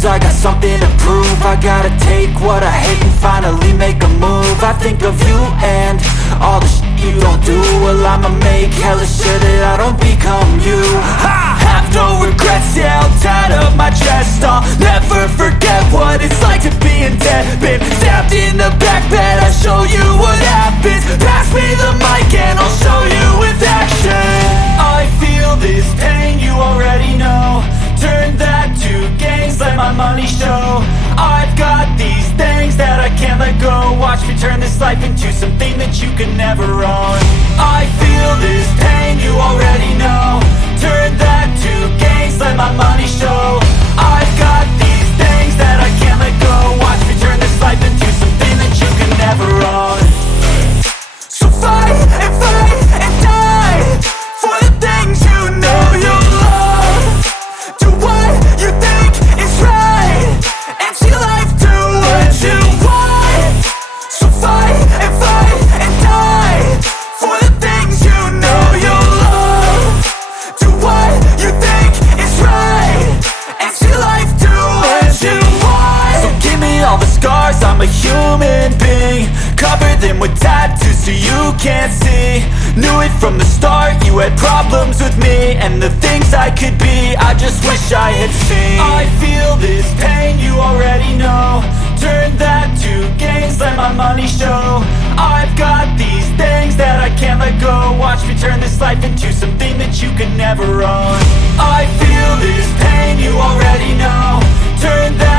lose, I got something to prove. I gotta take what I hate and finally make a move. I think of you and all the shit you don't do. Well, I'ma make hella sure that I don't become you. I have no regrets, yeah, held tight up my chest. I'll never forget what it's like to be in debt. Been stabbed in the back bed, I'll show you what happens. Pass me the mic and I'll show you with action. I feel this pain, you already know. Turn that to gains, let my money show. I've got these things that I can't let go. Watch me turn this life into something that you can never own. I feel this pain, you already know. Turn that to gains, let my money show. I've got these things that I can't let go. Watch me turn this life into something that you can never own. So fight and die for the things you know you love. Do what you think is right and see life do what you want. So fight and die for the things you know you love. Do what you think is right and see life do what you want. So give me all the scars, I'm a human being. Cover them with tattoos so you can't see. Knew it from the start, you had problems with me and the things I could be, I just wish I had seen. I feel this pain, you already know. Turn that to gains, let my money show. I've got these things that I can't let go. Watch me turn this life into something that you can never own. I feel this pain, you already know. Turn that